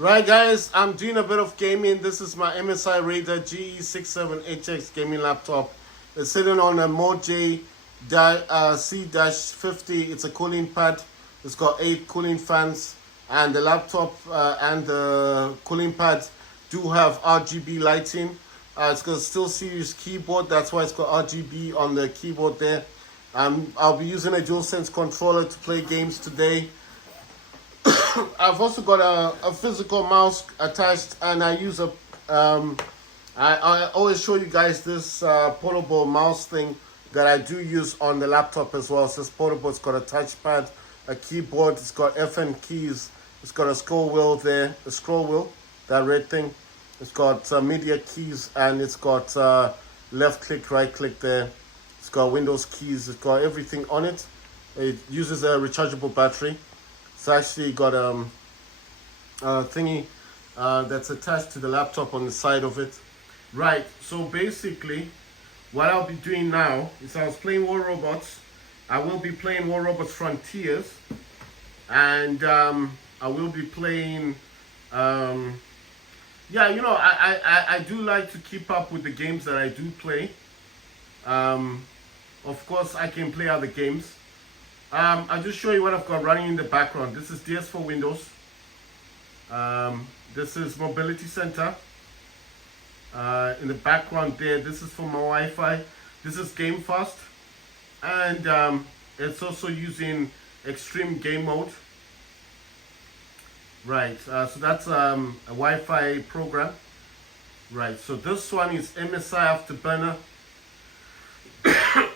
Right, guys, I'm doing a bit of gaming. This is my MSI Raider GE67HX gaming laptop. It's sitting on a Moj C-50. It's a cooling pad. It's got 8 cooling fans, and the laptop and the cooling pad do have RGB lighting. It's got a SteelSeries keyboard. That's why it's got RGB on the keyboard there. I'll be using a DualSense controller to play games today. I've also got a physical mouse attached, and I use I always show you guys this portable mouse thing that I do use on the laptop as well. So it's portable. It's got a touchpad, a keyboard. It's got FM keys. It's got a scroll wheel there, a scroll wheel, that red thing. It's got media keys, and it's got left click, right click there. It's got Windows keys. It's got everything on it. It uses a rechargeable battery. It's actually got a thingy that's attached to the laptop on the side of it. Right, so basically what I'll be doing now is I was playing War Robots. I will be playing War Robots Frontiers, and I will be playing yeah, you know, I do like to keep up with the games that I do play. Of course I can play other games. I'll just show you what I've got running in the background. This is DS for Windows. This is Mobility Center. In the background there, this is for my Wi-Fi. This is Game Fast. And it's also using Extreme Game Mode. Right, so that's a Wi-Fi program. Right, so this one is MSI Afterburner.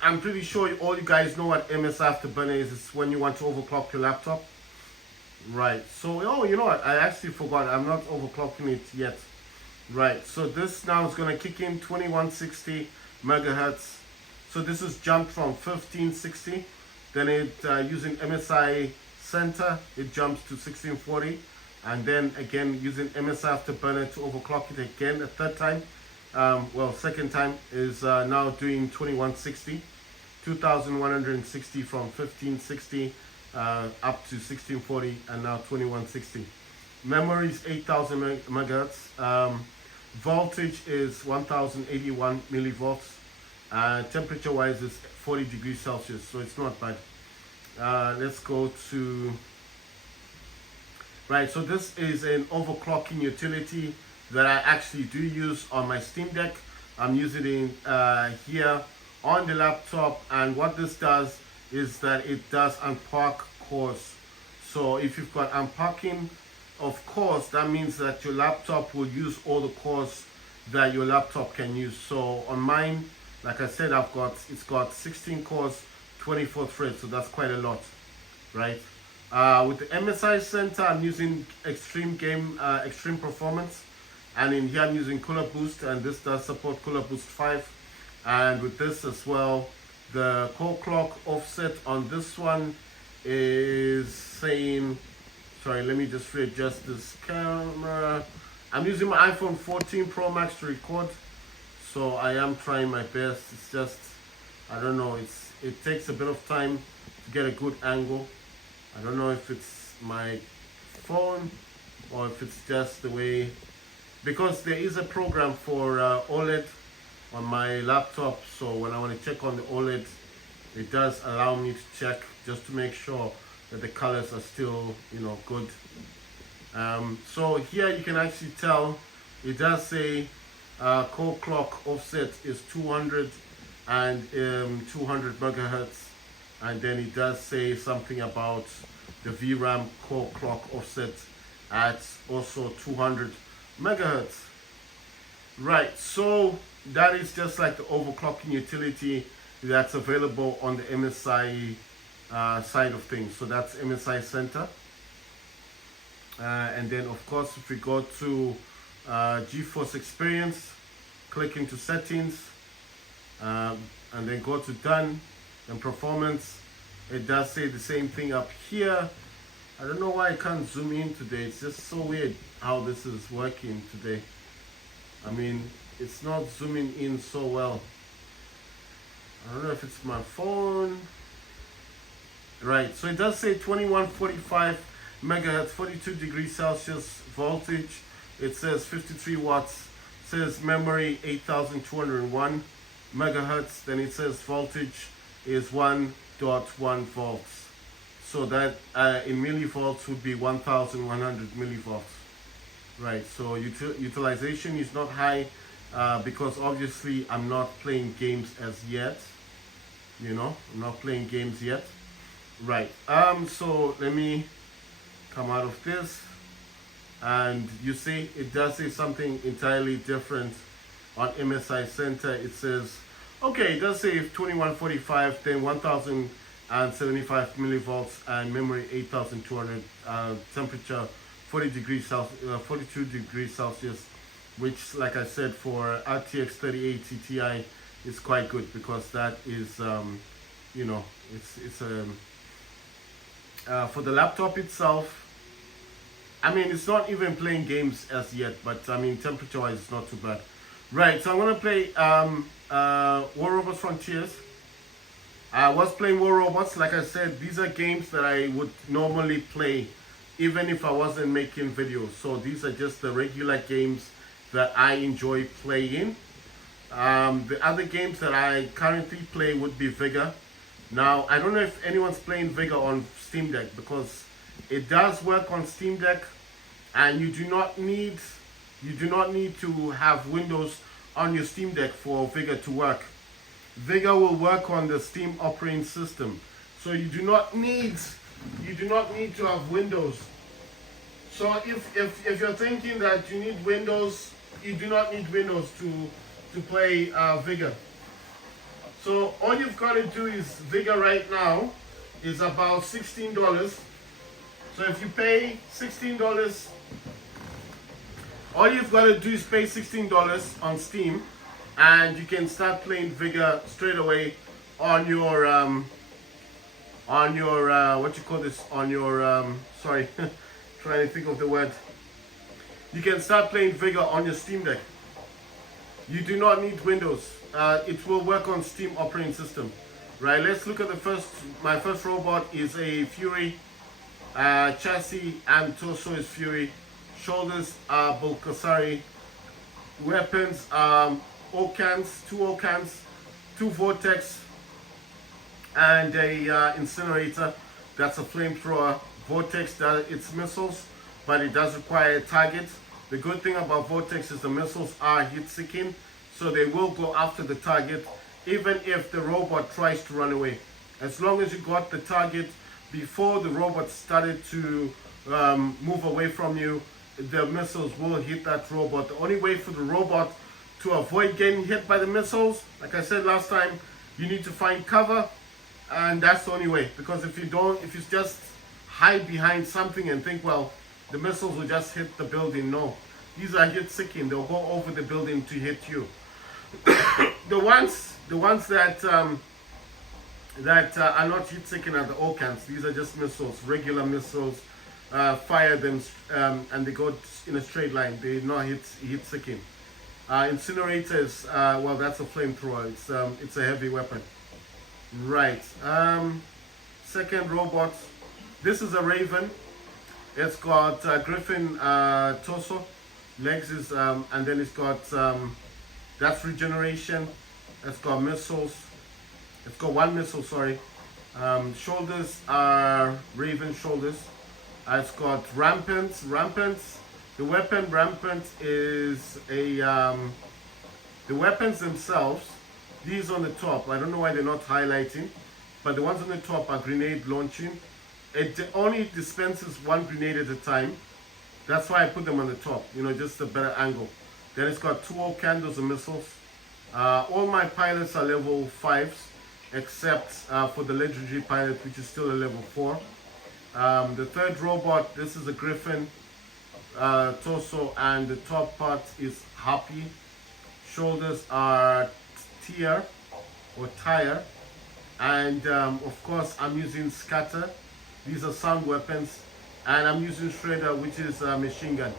I'm pretty sure all you guys know what MSI Afterburner is. It's when you want to overclock your laptop. Right, so, oh, you know what? I actually forgot. I'm not overclocking it yet. Right, so this now is going to kick in 2160 megahertz. So this is jumped from 1560. Then it, using MSI Center, it jumps to 1640. And then again, using MSI Afterburner to overclock it again a third time. Well, second time is now doing 2160, 2160 from 1560 up to 1640, and now 2160. Memory is 8000 megahertz. Voltage is 1081 millivolts. Temperature wise is 40 degrees Celsius, so it's not bad. Let's go to, right, so this is an overclocking utility that I actually do use on my Steam Deck. I'm using it here on the laptop, and what this does is that it does unpark cores. So if you've got unparking of cores, that means that your laptop will use all the cores that your laptop can use. So on mine, like I said, it's got 16 cores, 24 threads, so that's quite a lot, right? With the MSI Center, I'm using Extreme Performance. And in here I'm using Cooler Boost, and this does support Cooler Boost 5. And with this as well, the core clock offset on this one is saying, sorry, let me just readjust this camera. I'm using my iPhone 14 Pro Max to record, so I am trying my best. It's just, I don't know, it takes a bit of time to get a good angle. I don't know if it's my phone or if it's just the way, because there is a program for OLED on my laptop, so when I want to check on the OLED, it does allow me to check just to make sure that the colors are still, you know, good. So here you can actually tell it does say core clock offset is 200 and 200 megahertz, and then it does say something about the VRAM core clock offset at also 200 megahertz. Right, so that is just like the overclocking utility that's available on the MSI side of things. So that's MSI Center. And then of course, if we go to GeForce Experience, click into settings, and then go to done and performance. It does say the same thing up here. I don't know why I can't zoom in today. It's just so weird how this is working today. I mean, it's not zooming in so well. I don't know if it's my phone. Right, so it does say 2145 megahertz, 42 degrees Celsius voltage. It says 53 watts. It says memory 8201 megahertz. Then it says voltage is 1.1 volts. So that in millivolts would be 1100 millivolts. Right, so utilization is not high because obviously I'm not playing games as yet. You know, I'm not playing games yet. Right, so let me come out of this. And you see, it does say something entirely different on MSI Center. It says, okay, it does say 2145, then 1075 millivolts, and memory 8200, temperature 42 degrees Celsius, which, like I said, for RTX 3080 Ti is quite good because that is, you know, it's for the laptop itself. I mean, it's not even playing games as yet, but I mean, temperature-wise, it's not too bad. Right, so I'm gonna play War Robots Frontiers. I was playing War Robots. Like I said, these are games that I would normally play even if I wasn't making videos. So these are just the regular games that I enjoy playing. The other games that I currently play would be Vigor. Now, I don't know if anyone's playing Vigor on Steam Deck, because it does work on Steam Deck, and you do not need to have Windows on your Steam Deck for Vigor to work. Vigor will work on the Steam operating system, so you do not need to have Windows. So if you're thinking that you need Windows, you do not need Windows to play Vigor. So all you've got to do is, Vigor right now is about $16. So if you pay $16, all you've got to do is pay $16 on Steam, and you can start playing Vigor straight away on your what you call this, on your sorry, trying to think of the word. You can start playing Vigor on your Steam Deck. You do not need Windows. It will work on Steam operating system. Right, let's look at my first robot is a Fury. Chassis and torso is Fury. Shoulders are Bulkasari. Weapons, Okans, two Okans, two Vortex, and a incinerator. That's a flamethrower. Vortex, it's missiles, but it does require targets. The good thing about Vortex is the missiles are heat-seeking, so they will go after the target, even if the robot tries to run away. As long as you got the target before the robot started to move away from you, the missiles will hit that robot. The only way for the robot to avoid getting hit by the missiles, like I said last time, you need to find cover, and that's the only way. Because if you just hide behind something and think, well, the missiles will just hit the building, no. These are hit-seeking. They'll go over the building to hit you. The ones that are not heat-seeking are the Okans. These are just missiles, regular missiles. Fire them and they go in a straight line. They're not heat-seeking. Incinerators, well, that's a flamethrower. It's a heavy weapon. Right. Second robot. This is a Raven. It's got Griffin torso, legs is, and then it's got that's regeneration. It's got missiles. It's got one missile, sorry. Shoulders are Raven shoulders. It's got rampants. The weapon rampant is a the weapons themselves. These on the top, I don't know why they're not highlighting, but the ones on the top are grenade launching. It only dispenses one grenade at a time. That's why I put them on the top, you know, just a better angle. Then it's got two old candles and missiles. All my pilots are level 5s, except for the legendary pilot, which is still a level 4. The third robot, this is a Griffin torso, and the top part is Harpy. Shoulders are Tier or Tire, and of course I'm using Scatter. These are sound weapons, and I'm using Shredder, which is a machine gun.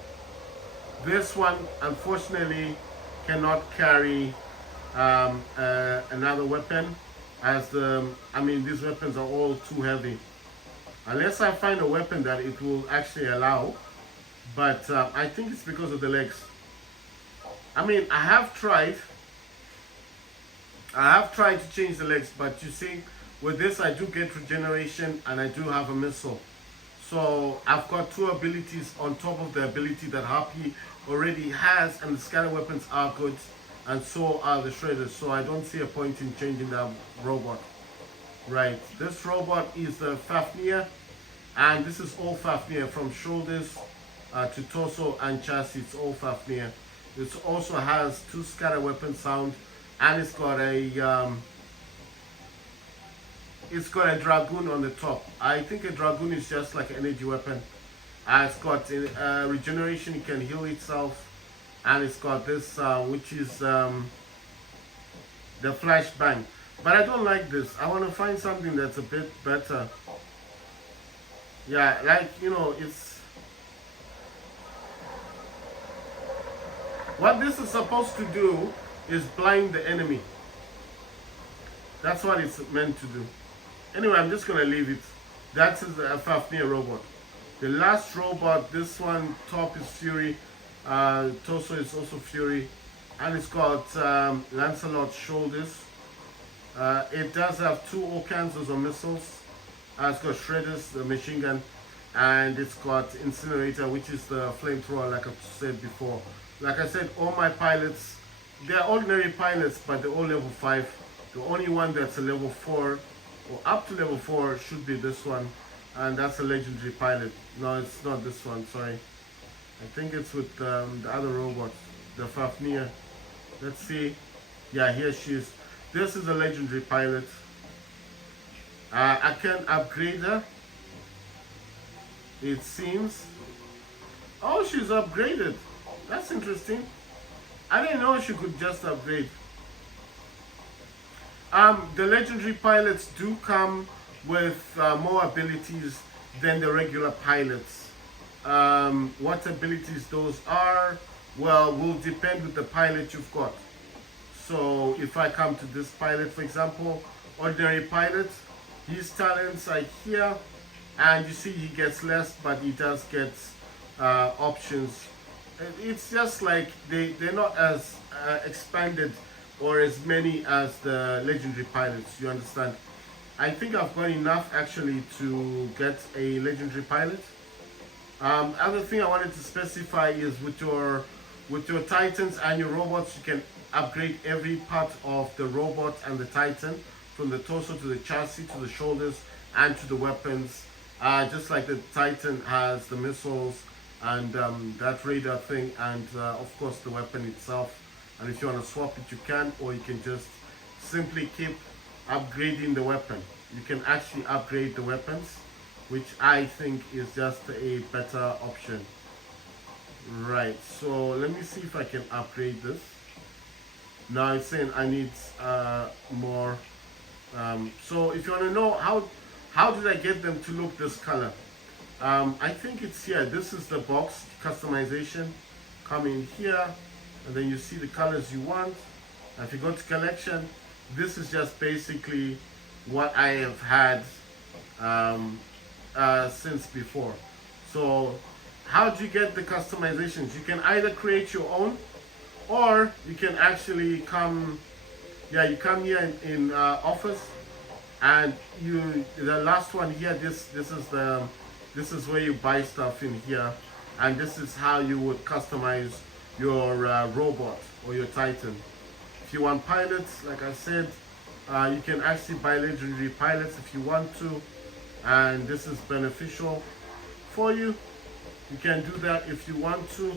This one unfortunately cannot carry another weapon, as these weapons are all too heavy. unless I find a weapon that it will actually allow. But I think it's because of the legs. I mean, I have tried to change the legs, but you see, with this I do get regeneration and I do have a missile. So I've got two abilities on top of the ability that Harpy already has, and the scatter weapons are good, and so are the shredders. So I don't see a point in changing the robot. Right, this robot is the Fafnir, and this is all Fafnir from shoulders to torso and chassis. It's all Fafnir. It also has two scatter weapon sound, and it's got a dragoon on the top. I think a dragoon is just like an energy weapon. It's got regeneration; it can heal itself, and it's got this which is the flashbang. But I don't like this. I want to find something that's a bit better. Yeah, like, you know, it's what this is supposed to do is blind the enemy. That's what it's meant to do. Anyway, I'm just gonna leave it. That's a Fafnir robot. The last robot, this one top is Fury, torso is also Fury, and it's got Lancelot's shoulders. It does have two Orkansas or missiles. It's got shredders, the machine gun, and it's got incinerator, which is the flamethrower, like I said before. Like I said, all my pilots, they're ordinary pilots, but they're all level 5. The only one that's a level 4 or up to level 4 should be this one, and that's a legendary pilot. No, it's not this one, sorry. I think it's with the other robot, the Fafnir. Let's see. Yeah, here she is. This is a legendary pilot. I can upgrade her, it seems. Oh, she's upgraded. That's interesting. I didn't know she could just upgrade. The legendary pilots do come with more abilities than the regular pilots. What abilities those are, well, will depend with the pilot you've got. So if I come to this pilot, for example, ordinary pilot, his talents are here, and you see he gets less, but he does get options. It's just like they're not as expanded or as many as the legendary pilots, you understand. I think I've got enough actually to get a legendary pilot. Other thing I wanted to specify is with your Titans and your robots, you can upgrade every part of the robot and the Titan, from the torso to the chassis to the shoulders and to the weapons. Just like the Titan has the missiles and that radar thing, and of course the weapon itself. And if you want to swap it, you can, or you can just simply keep upgrading the weapon. You can actually upgrade the weapons, which I think is just a better option. Right, so let me see if I can upgrade this. Now it's saying I need more. So if you want to know how did I get them to look this color, I think it's here. This is the box customization. Come in here, and then you see the colors you want. And if you go to collection, this is just basically what I have had since before. So how do you get the customizations? You can either create your own, or you can actually come, you come here in office, and the last one here, this is where you buy stuff in here, and this is how you would customize your robot or your Titan. If you want pilots, like I said, you can actually buy legendary pilots if you want to, and this is beneficial for you. You can do that if you want to,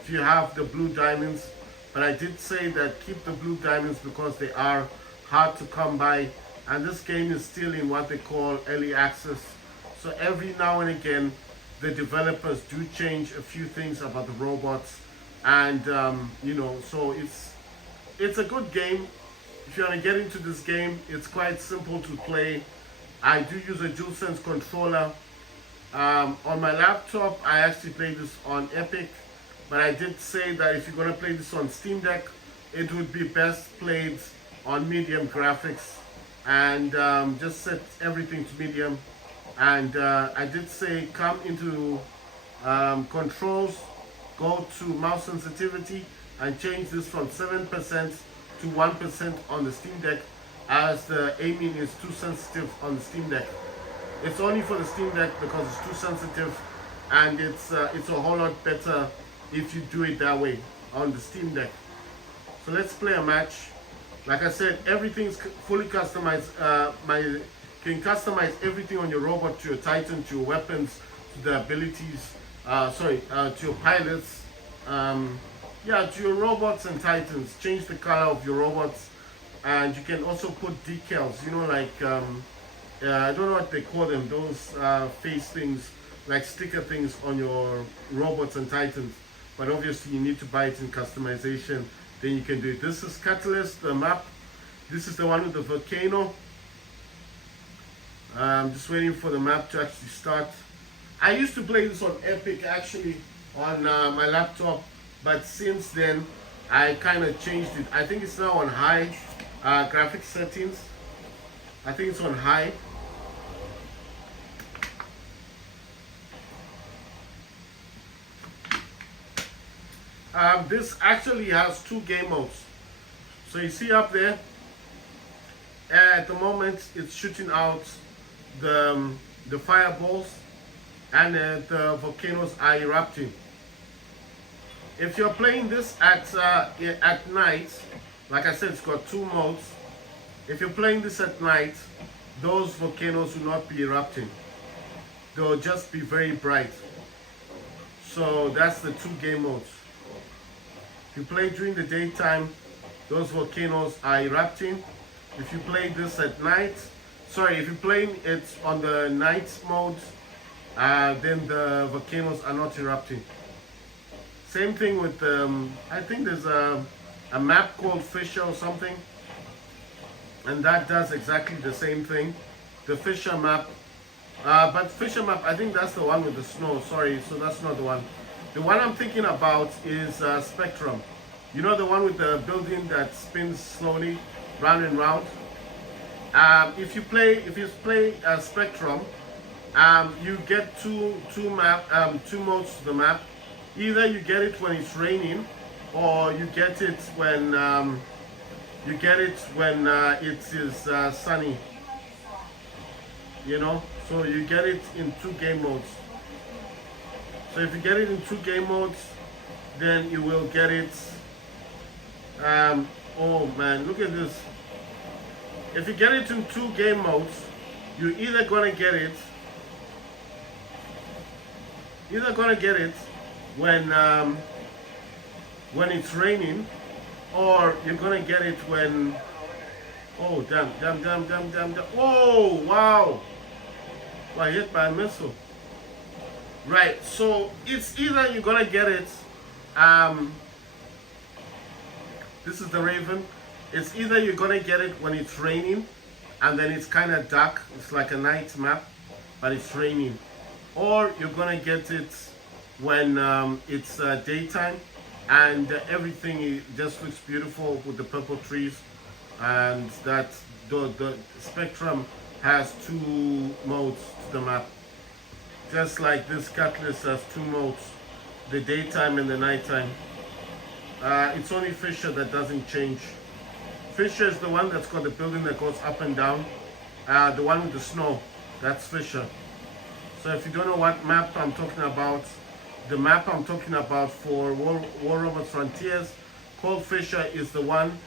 if you have the blue diamonds. But I did say that keep the blue diamonds because they are hard to come by, and this game is still in what they call early access. So every now and again, the developers do change a few things about the robots, and you know, so it's a good game. If you want to get into this game, it's quite simple to play. I do use a DualSense controller. On my laptop, I actually play this on Epic, but I did say that if you're going to play this on Steam Deck, it would be best played on medium graphics, and just set everything to medium, And I did say come into controls, go to mouse sensitivity and change this from 7% to 1% on the Steam Deck, as the aiming is too sensitive on the Steam Deck. It's only for the Steam Deck because it's too sensitive, and it's a whole lot better if you do it that way on the Steam Deck. So let's play a match. Like I said, everything's fully customized. You can customize everything on your robot, to your Titan, to your weapons, to the abilities, to your pilots, yeah, to your robots and Titans. Change the color of your robots, and you can also put decals, you know, like, I don't know what they call them, those face things, like sticker things on your robots and Titans. But obviously you need to buy it in customization, then you can do it. This is Catalyst, the map. This is the one with the volcano. I'm just waiting for the map to actually start. I used to play this on Epic, actually, on my laptop, but since then I kind of changed it. I think it's now on high graphics settings. I think it's on high. This actually has 2 game modes. So you see up there, at the moment it's shooting out the fireballs, and the volcanoes are erupting. If you're playing this at night, like I said, it's got 2 modes. If you're playing this at night, those volcanoes will not be erupting. They'll just be very bright. So that's the 2 game modes. If you play during the daytime, those volcanoes are erupting. If you play this at night, if you play it on the night mode, then the volcanoes are not erupting. Same thing with, I think there's a map called Fisher or something, and that does exactly the same thing. The Fisher map, but Fisher map, I think that's the one with the snow. Sorry, so that's not the one. The one I'm thinking about is Spectrum. You know, the one with the building that spins slowly round and round. If you play Spectrum, you get two modes to the map. Either you get it when it's raining, or you get it when it is sunny. You know, so you get it in 2 game modes. So if you get it in 2 game modes, then you will get it. Oh man, look at this. If you get it in 2 game modes, you're either gonna get it when it's raining, or you're gonna get it when, oh damn. Oh wow, I hit by a missile. Right, so it's either you're gonna get it, this is the Raven. It's either you're gonna get it when it's raining, and then it's kind of dark. It's like a night map, but it's raining. Or you're gonna get it when it's daytime, and everything just looks beautiful with the purple trees. And that the Spectrum has 2 modes to the map. Just like this Catalyst has 2 modes, the daytime and the nighttime. It's only Fisher that doesn't change. Fisher is the one that's got the building that goes up and down. The one with the snow, that's Fisher. So if you don't know what map I'm talking about, the map I'm talking about for War Robots Frontiers, called Fisher, is the one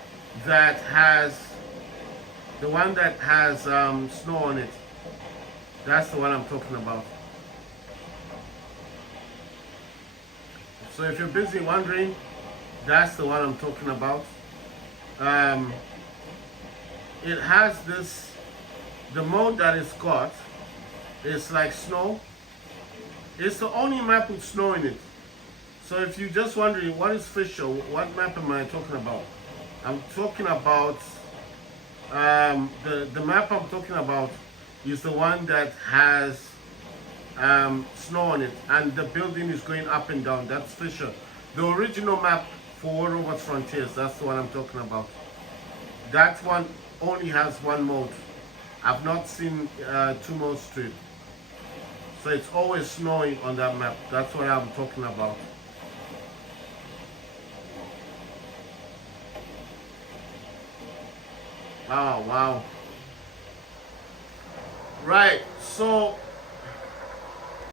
that has snow on it. That's the one I'm talking about. So if you're busy wondering, that's the one I'm talking about. It has this, the mode that it's got is like snow. It's the only map with snow in it. So if you're just wondering what is Fisher, what map am I talking about? I'm talking about, the map I'm talking about is the one that has snow on it, and the building is going up and down. That's Fisher. The original map for War Robots Frontiers, that's the one I'm talking about. That one only has 1 mode. I've not seen 2 modes to it. So it's always snowing on that map. That's what I'm talking about. Oh, wow. Right, so